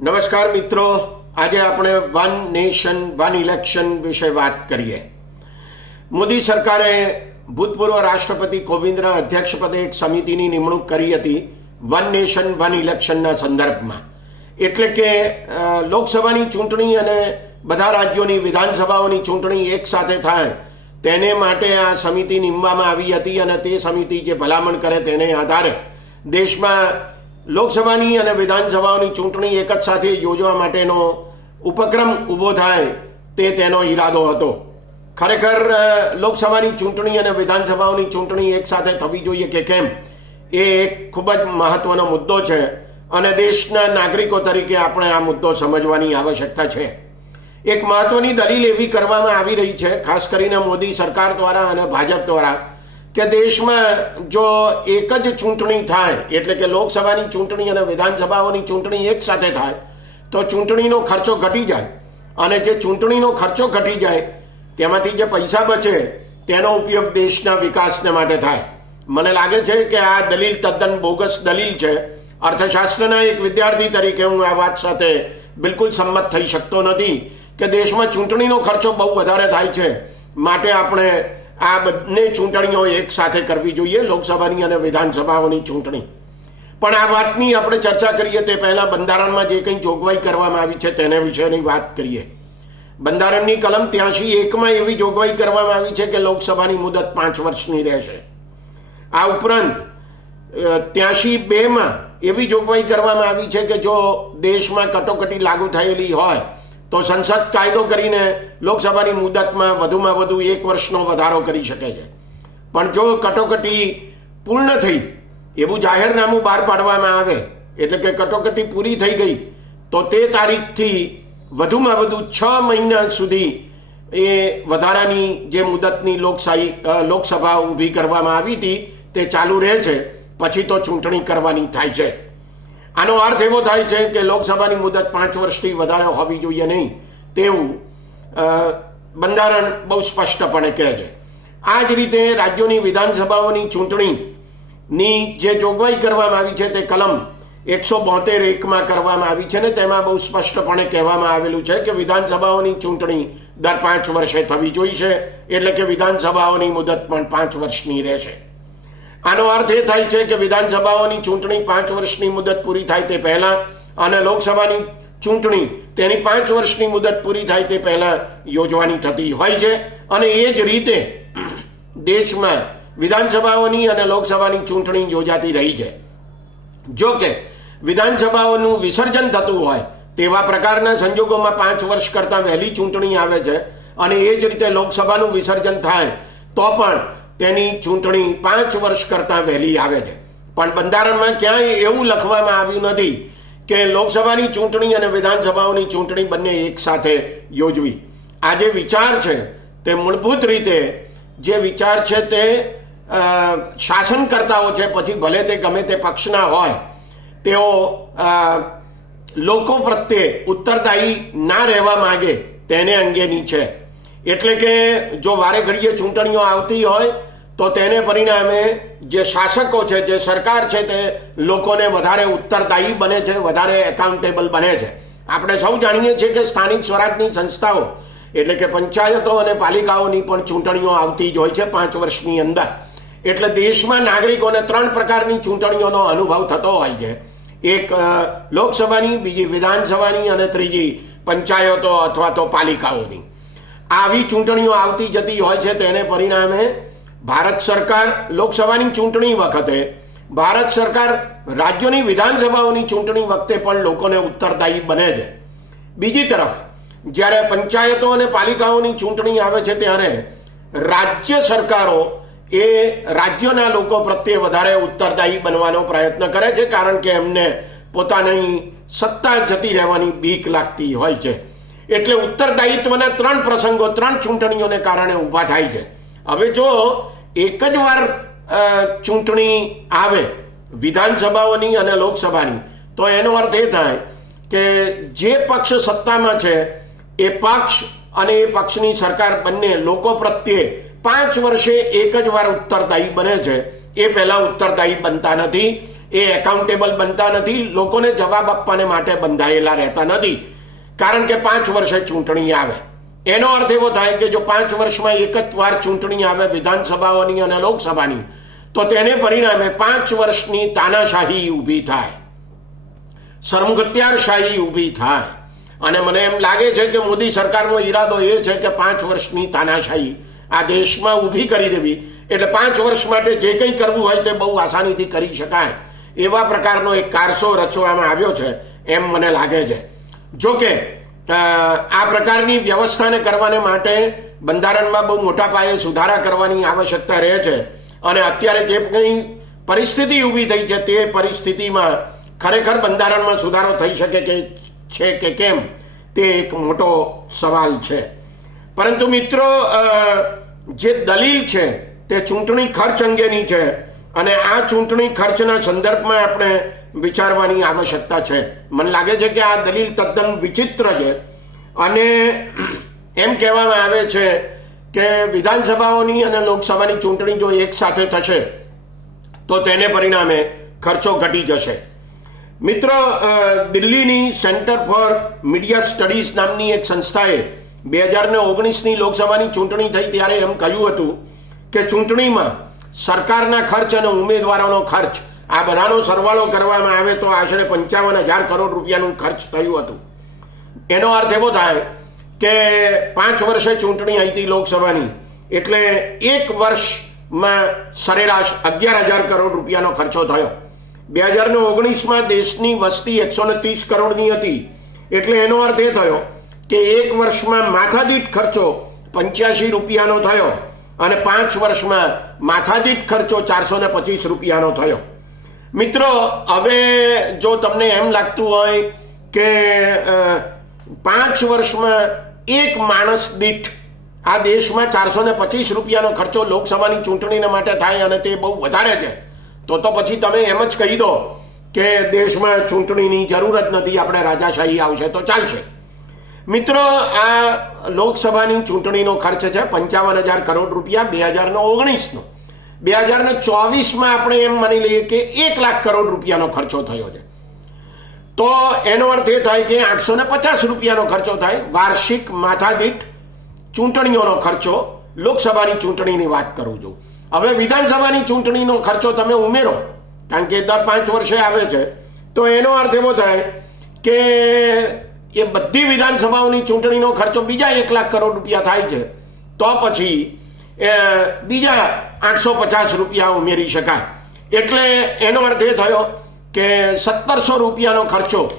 નમસ્કાર મિત્રો. આજે આપણે વન નેશન, વન ઇલેક્શન વિશે વાત કરીએ. મોદી સરકારે ભૂતપૂર્વ રાષ્ટ્રપતિ કોવિંદના અધ્યક્ષપદે એક સમિતિની નિમણૂક કરી હતી વન નેશન, વન ઇલેક્શનના સંદર્ભમાં. એટલે કે લોકસભાની ચૂંટણી અને બધા રાજ્યોની વિધાનસભાઓની ચૂંટણી એક સાથે થાય, તેને માટે આ સમિતિ નીમવામાં આવી હતી અને તે સમિતિ જે ભલામણ કરે તેને આધારે દેશમાં લોકસભાની અને વિધાનસભાઓની ચૂંટણી એક જ સાથે યોજવા માટેનો ઉપક્રમ ઊભો થાય તે તેનો ઈરાદો હતો. ખરેખર લોકસભાની ચૂંટણી અને વિધાનસભાઓની ચૂંટણી એક સાથે થવી જોઈએ કે કેમ, એ એક ખૂબ જ મહત્વનો મુદ્દો છે અને દેશના નાગરિકો તરીકે આપણે આ મુદ્દો સમજવાની આવશ્યકતા છે. એક મહત્વની દલીલ એવી કરવામાં આવી રહી છે, ખાસ કરીને મોદી સરકાર દ્વારા અને ભાજપ દ્વારા કે દેશમાં જો એક જ ચૂંટણી થાય, એટલે કે લોકસભાની ચૂંટણી અને વિધાનસભાઓની ચૂંટણી એક સાથે થાય, તો ચૂંટણીનો ખર્ચો ઘટી જાય. અને જે ચૂંટણીનો ખર્ચો ઘટી જાય, તેમાંથી જે પૈસા બચે, તેનો ઉપયોગ દેશના વિકાસને માટે થાય. મને લાગે છે કે આ દલીલ તદ્દન બોગસ દલીલ છે. અર્થશાસ્ત્રના એક વિદ્યાર્થી તરીકે હું આ વાત સાથે બિલકુલ સંમત થઈ શકતો નથી કે દેશમાં ચૂંટણીનો ખર્ચો બહુ વધારે થાય છે. માટે આપણે આ બંને ચૂંટણીઓ એક સાથે કરવી જોઈએ, લોકસભાની અને વિધાનસભાઓની ચૂંટણી. પણ આ વાતની આપણે ચર્ચા કરીએ તે પહેલાં બંધારણમાં જે કંઈ જોગવાઈ કરવામાં આવી છે તેને વિશેની વાત કરીએ. બંધારણની કલમ ત્યાંશી એકમાં એવી જોગવાઈ કરવામાં આવી છે કે લોકસભાની મુદત પાંચ વર્ષની રહેશે. આ ઉપરાંત ત્યાંશી બેમાં એવી જોગવાઈ કરવામાં આવી છે કે જો દેશમાં કટોકટી લાગુ થયેલી હોય તો સંસદ કાયદો કરીને લોકસભાની મુદતમાં વધુમાં વધુ એક વર્ષનો વધારો કરી શકે છે. પણ જો કટોકટી પૂર્ણ થઈ, એવું જાહેરનામું બહાર પાડવામાં આવે, એટલે કે કટોકટી પૂરી થઈ ગઈ, તો તે તારીખથી વધુમાં વધુ છ મહિના સુધી એ વધારાની જે મુદતની લોકશાહી લોકસભા ઊભી કરવામાં આવી હતી, તે ચાલુ રહે છે પછી તો ચૂંટણી કરવાની થાય છે. આનો અર્થ એવો થાય છે કે લોકસભાની મુદત પાંચ વર્ષથી વધારે હોવી જોઈએ નહીં તેવું બંધારણ બહુ સ્પષ્ટપણે કહે છે. આ જ રીતે રાજ્યોની વિધાનસભાઓની ચૂંટણીની જે જોગવાઈ કરવામાં આવી છે તે કલમ એકસો બોતેર એકમાં કરવામાં આવી છે ને તેમાં બહુ સ્પષ્ટપણે કહેવામાં આવેલું છે કે વિધાનસભાઓની ચૂંટણી દર પાંચ વર્ષે થવી જોઈશે, એટલે કે વિધાનસભાઓની મુદત પણ પાંચ વર્ષની રહેશે. આનો અર્થ એ થાય છે કે વિધાનસભાઓની ચૂંટણી પાંચ વર્ષની મુદત પૂરી થાય તે પહેલા અને લોકસભાની ચૂંટણી તેની પાંચ વર્ષની મુદત પૂરી થાય તે પહેલા યોજવાની થતી હોય છે. અને એ જ રીતે દેશમાં વિધાનસભાઓની અને લોકસભાની ચૂંટણી યોજાતી રહી છે. જો કે વિધાનસભાઓનું વિસર્જન થતું હોય તેવા પ્રકારના સંજોગોમાં પાંચ વર્ષ કરતાં વહેલી ચૂંટણી આવે છે અને એ જ રીતે લોકસભાનું વિસર્જન થાય તો પણ તેની ચૂંટણી પાંચ વર્ષ કરતાં વહેલી આવે છે. પણ બંધારણમાં ક્યાંય એવું લખવામાં આવ્યું નથી કે લોકસભાની ચૂંટણી અને વિધાનસભાઓની ચૂંટણી બંને એક સાથે યોજવી. આ જે વિચાર છે તે મૂળભૂત રીતે જે વિચાર છે તે શાસનકર્તાઓ છે, પછી ભલે તે ગમે તે પક્ષના હોય, તેઓ લોકો પ્રત્યે ઉત્તરદાયી ના રહેવા માંગે તેને અંગેની છે. એટલે કે જો વારે ઘડીએ ચૂંટણીઓ આવતી હોય તો તેને પરિણામે જે શાસકો છે, જે સરકાર છે તે લોકોને વધારે ઉત્તરદાયી બને છે, વધારે એકાઉન્ટેબલ બને છે. આપણે સૌ જાણીએ છીએ કે સ્થાનિક સ્વરાજની સંસ્થાઓ, એટલે કે પંચાયતો અને પાલિકાઓની પણ ચૂંટણીઓ આવતી જ હોય છે પાંચ વર્ષની અંદર. એટલે દેશમાં નાગરિકોને ત્રણ પ્રકારની ચૂંટણીઓનો અનુભવ થતો હોય છે. એક લોકસભાની, બીજી વિધાનસભાની અને ત્રીજી પંચાયતો અથવા તો પાલિકાઓની. આવી ચૂંટણીઓ આવતી જતી હોય છે, તેને પરિણામે ભારત સરકાર લોકસભાની ચૂંટણી વખતે, ભારત સરકાર રાજ્યોની વિધાનસભાઓની ચૂંટણી વખતે પણ લોકોને ઉત્તરદાયી બને છે. બીજી તરફ, જ્યારે પંચાયતો અને પાલિકાઓની ચૂંટણી આવે છે ત્યારે રાજ્ય સરકારો એ રાજ્યોના લોકો પ્રત્યે વધારે ઉત્તરદાયી બનવાનો પ્રયત્ન કરે છે, કારણ કે એમને પોતાની સત્તા જતી રહેવાની બીક લાગતી હોય છે. એટલે ઉત્તરદાયિત્વના ત્રણ પ્રસંગો, ત્રણ ચૂંટણીઓને કારણે ઊભા થાય છે. હવે જો એક જ વાર ચૂંટણી આવે વિધાનસભાઓની અને લોકસભાની, તો એનો અર્થ એ થાય કે જે પક્ષ સત્તામાં છે, એ પક્ષ અને એ પક્ષની સરકાર બંને લોકો પ્રત્યે પાંચ વર્ષે એક જ વાર ઉત્તરદાયી બને છે. એ પહેલાં ઉત્તરદાયી બનતા નથી, એ એકાઉન્ટેબલ બનતા નથી, લોકોને જવાબ આપવાને માટે બંધાયેલા રહેતા નથી. કારણ કે પાંચ વર્ષે ચૂંટણી આવે. એનો અર્થ એવો થાય કે જો પાંચ વર્ષમાં એક જ વાર ચૂંટણી આવે વિધાનસભાઓની અને લોકસભાની તો તેને પરિણામે પાંચ વર્ષની તાનાશાહી ઊભી થાય. સરમગત્યારશાહી ઊભી થાય. અને મને એમ લાગે છે કે મોદી સરકારનો ઈરાદો એ છે કે પાંચ વર્ષની તાનાશાહી આ દેશમાં ઊભી કરી દેવી. એટલે પાંચ વર્ષ માટે જે કંઈ કરવું હોય તે બહુ આસાનીથી કરી શકાય. એવા પ્રકારનો એક કારસો રચવામાં આવ્યો છે એમ મને લાગે છે. જો કે અ, આ પ્રકારની વ્યવસ્થાને કરવાને માટે બંધારણમાં બહુ મોટા પાયે સુધારા કરવાની આવશ્યકતા રહે છે. અને અત્યારે જે કંઈ પરિસ્થિતિ ઊભી થઈ છે તે પરિસ્થિતિમાં ખરેખર બંધારણમાં સુધારો થઈ શકે કે છે કે કેમ તે એક મોટો સવાલ છે. પરંતુ મિત્રો જે દલીલ છે તે ચૂંટણી ખર્ચ અંગેની છે. અને આ ચૂંટણી ખર્ચના સંદર્ભમાં આપણે વિચારવાની આવશ્યકતા છે. મને લાગે છે કે આ દલીલ તદ્દન વિચિત્ર છે. અને એમ કહેવામાં આવે છે કે વિધાનસભાઓની અને લોકસભાની ચૂંટણી જો એક સાથે થશે, તો તેને પરિણામે ખર્ચો ઘટી જશે. મિત્ર દિલ્હીની સેન્ટર ફોર મીડિયા સ્ટડીઝ નામની એક સંસ્થાએ બે હજાર ને ઓગણીસની લોકસભાની ચૂંટણી થઈ ત્યારે એમ કહ્યું હતું કે ચૂંટણીમાં સરકારના ખર્ચ અને ઉમેદવારોનો ખર્ચ આ બધાનો સરવાળો કરવામાં આવે તો આશરે પંચાવન હજાર કરોડ રૂપિયાનું ખર્ચ થયું હતું. એનો અર્થ એવો થાય કે પાંચ વર્ષે ચૂંટણી આવી હતી લોકસભાની, એટલે એક વર્ષમાં સરેરાશ અગિયાર હજાર કરોડ રૂપિયાનો ખર્ચો થયો. બે હજાર ઓગણીસમાં દેશની વસ્તી એકસો ને ત્રીસ કરોડની હતી. એટલે એનો અર્થ એ થયો કે એક વર્ષમાં માથાદીઠ ખર્ચો પંચ્યાસી રૂપિયાનો થયો અને પાંચ વર્ષમાં માથાદીઠ ખર્ચો ચારસો ને પચીસ રૂપિયાનો થયો. મિત્રો, હવે જો તમને એમ લાગતું હોય કે પાંચ વર્ષમાં એક માણસ દીઠ આ દેશમાં ચારસો ને પચીસ રૂપિયાનો ખર્ચો લોકસભાની ચૂંટણીના માટે થાય અને તે બહુ વધારે છે, તો તો પછી તમે એમ જ કહી દો કે દેશમાં ચૂંટણીની જરૂર જ નથી, આપણે રાજાશાહી આવશે તો ચાલશે. મિત્રો, આ લોકસભાની ચૂંટણીનો ખર્ચ છે પંચાવન હજાર કરોડ રૂપિયા, બે હજારનો ઓગણીસનો. બે હજાર ને ચોવીસમાં આપણે એમ માની લઈએ કે એક લાખ કરોડ રૂપિયાનો ખર્ચો થયો છે. તો એનો અર્થ એ થાય કે આઠસો ને પચાસ રૂપિયાનો ખર્ચો થાય. વાર્ષિક માથાદીઠ ચૂંટણીઓનો ખર્ચો. લોકસભાની ચૂંટણીની વાત કરું છું. હવે વિધાનસભાની ચૂંટણીનો ખર્ચો તમે ઉમેરો, કારણ કે દર પાંચ વર્ષે આવે છે. તો એનો અર્થ એવો થાય કે એ બધી વિધાનસભાઓની ચૂંટણીનો ખર્ચો બીજા એક લાખ કરોડ રૂપિયા થાય છે. તો પછી બીજા આઠસો પચાસ રૂપિયા ઉમેરી શકાય. એટલે એનો અર્થ એ થયો કે સત્તરસો રૂપિયાનો ખર્ચો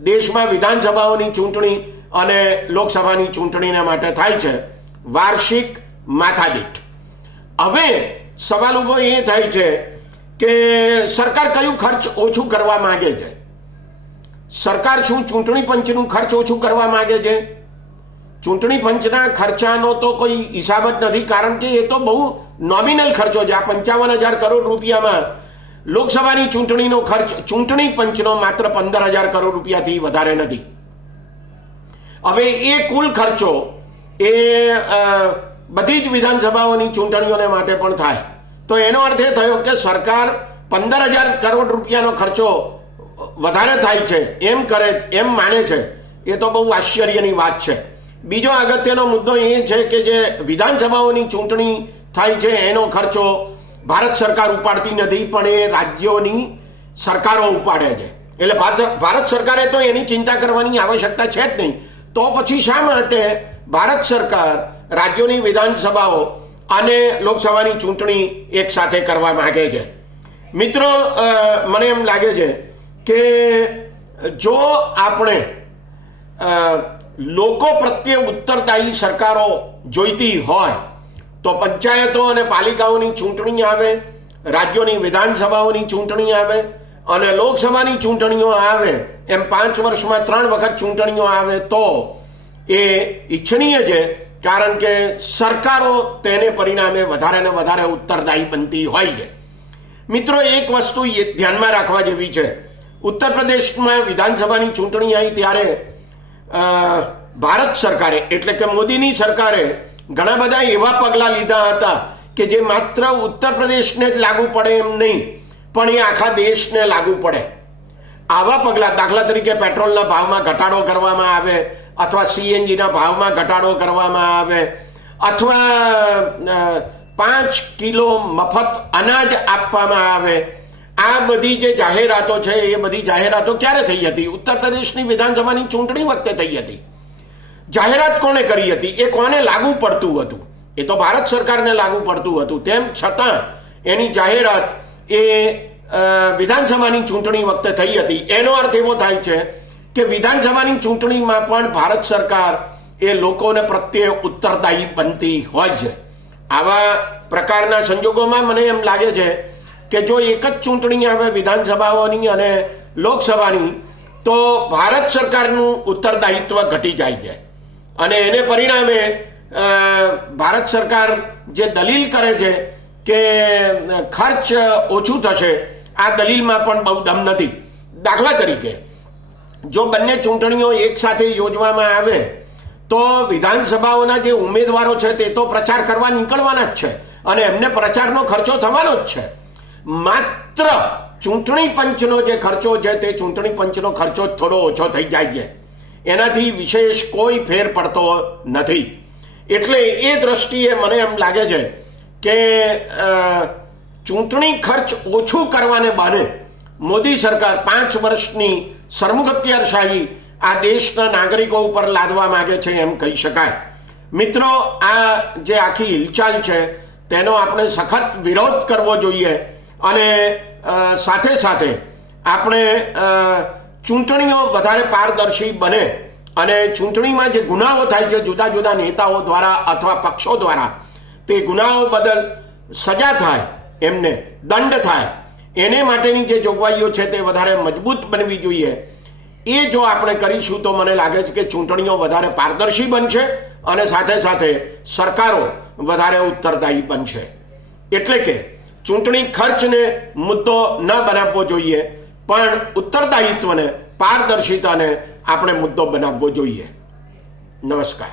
દેશમાં વિધાનસભાઓની ચૂંટણી અને લોકસભાની ચૂંટણીના માટે થાય છે વાર્ષિક માથાદીઠ. હવે સવાલ ઊભો એ થાય છે કે સરકાર કયું ખર્ચ ઓછું કરવા માંગે છે? સરકાર શું ચૂંટણી પંચનું ખર્ચ ઓછું કરવા માગે છે? ચૂંટણી પંચના ખર્ચાનો તો કોઈ હિસાબ જ નથી, કારણ કે એ તો બહુ નોમિનલ ખર્ચો છે. આ પંચાવન હજાર કરોડ રૂપિયામાં લોકસભાની ચૂંટણીનો ખર્ચ, ચૂંટણી પંચનો માત્ર પંદર હજાર કરોડ રૂપિયાથી વધારે નથી. હવે એ કુલ ખર્ચો એ બધી જ વિધાનસભાઓની ચૂંટણીઓને માટે પણ થાય. તો એનો અર્થ એ થયો કે સરકાર પંદર હજાર કરોડ રૂપિયાનો ખર્ચો વધારે થાય છે, એમ કરે, એમ માને છે, એ તો બહુ આશ્ચર્યની વાત છે. બીજો અગત્યનો મુદ્દો એ છે કે જે વિધાનસભાઓની ચૂંટણી થાય છે, એનો ખર્ચો ભારત સરકાર ઉપાડતી નથી, પણ એ રાજ્યોની સરકારો ઉપાડે છે. એટલે ભારત સરકારે તો એની ચિંતા કરવાની આવશ્યકતા છે જ નહીં. તો પછી શા માટે ભારત સરકાર રાજ્યોની વિધાનસભાઓ અને લોકસભાની ચૂંટણી એક સાથે કરવા માગે છે? મિત્રો મને એમ લાગે છે કે જો આપણે લોકો પ્રત્યે ઉત્તરદાયી સરકારો જોઈતી હોય, તો પંચાયતો અને પાલિકાઓની ચૂંટણી આવે, રાજ્યોની વિધાનસભાઓની ચૂંટણી આવે અને લોકસભાની ચૂંટણીઓ આવે, એમ પાંચ વર્ષમાં ત્રણ વખત ચૂંટણીઓ આવે તો એ ઈચ્છનીય છે, કારણ કે સરકારો તેને પરિણામે વધારે ને વધારે ઉત્તરદાયી બનતી હોય છે. મિત્રો, એક વસ્તુ ધ્યાનમાં રાખવા જેવી છે. ઉત્તર પ્રદેશમાં વિધાનસભાની ચૂંટણી આવી ત્યારે ભારત સરકારે, એટલે કે મોદીની સરકારે ઘણા બધા એવા પગલાં લીધા હતા કે જે માત્ર ઉત્તર પ્રદેશને જ લાગુ પડે એમ નહીં, પણ એ આખા દેશને લાગુ પડે. આવા પગલાં, દાખલા તરીકે પેટ્રોલના ભાવમાં ઘટાડો કરવામાં આવે, અથવા સીએનજીના ભાવમાં ઘટાડો કરવામાં આવે, અથવા પાંચ કિલો મફત અનાજ આપવામાં આવે આ બધી જે જાહેરાતો છે, એ બધી જાહેરાતો ક્યારે થઈ હતી? ઉત્તર પ્રદેશની વિધાનસભાની ચૂંટણી વખતે થઈ હતી. જાહેરાત કોણે કરી હતી? એ કોને લાગુ પડતું હતું? એ તો ભારત સરકારને લાગુ પડતું હતું. તેમ છતાં, એની જાહેરાત એ વિધાનસભાની ચૂંટણી વખતે થઈ હતી. એનો અર્થ એવો થાય છે કે વિધાનસભાની ચૂંટણીમાં પણ ભારત સરકાર એ લોકોને પ્રત્યે ઉત્તરદાયી બનતી હોય છે. આવા પ્રકારના સંજોગોમાં મને એમ લાગે છે કે જો એક જ ચૂંટણી આવે વિધાનસભાઓની અને લોકસભાની, તો ભારત સરકારનું ઉત્તરદાયિત્વ ઘટી જાય છે. અને એને પરિણામે ભારત સરકાર જે દલીલ કરે છે કે ખર્ચ ઓછું થશે, આ દલીલમાં પણ બહુ દમ નથી. દાખલા તરીકે, જો બંને ચૂંટણીઓ એક સાથે યોજવામાં આવે, તો વિધાનસભાઓના જે ઉમેદવારો છે તે તો પ્રચાર કરવા નીકળવાના જ છે. અને એમને પ્રચારનો ખર્ચો થવાનો જ છે. માત્ર ચૂંટણી પંચનો જે ખર્ચો છે તે ચૂંટણી પંચનો ખર્ચો થોડો ઓછો થઈ જાય છે. એનાથી વિશેષ કોઈ ફેર પડતો નથી. એટલે એ દ્રષ્ટિએ મને એમ લાગે છે કે ચૂંટણી ખર્ચ ઓછું કરવાને બહાને મોદી સરકાર પાંચ વર્ષની સરમુગત્યારશાહી આ દેશના નાગરિકો ઉપર લાદવા માંગે છે એમ કહી શકાય. મિત્રો, આ જે આખી હિલચાલ છે, તેનો આપણે સખત વિરોધ કરવો જોઈએ. અને સાથે સાથે આપણે ચૂંટણીઓ વધારે પારદર્શી બને અને ચૂંટણીમાં જે ગુનાઓ થાય છે, જુદા જુદા નેતાઓ દ્વારા અથવા પક્ષો દ્વારા, તે ગુનાઓ બદલ સજા થાય, એમને દંડ થાય. એને માટેની જે જોગવાઈઓ છે, તે વધારે મજબૂત બનવી જોઈએ. એ જો આપણે કરીશું, તો મને લાગે છે કે ચૂંટણીઓ વધારે પારદર્શી બનશે અને સાથે સાથે સરકારો વધારે ઉત્તરદાયી બનશે. એટલે કે ચૂંટણી ખર્ચને મુદ્દો ન બનાવવો જોઈએ પણ ઉત્તરદાયિત્વને પારદર્શિતાને આપણે મુદ્દો બનાવવો જોઈએ. નમસ્કાર.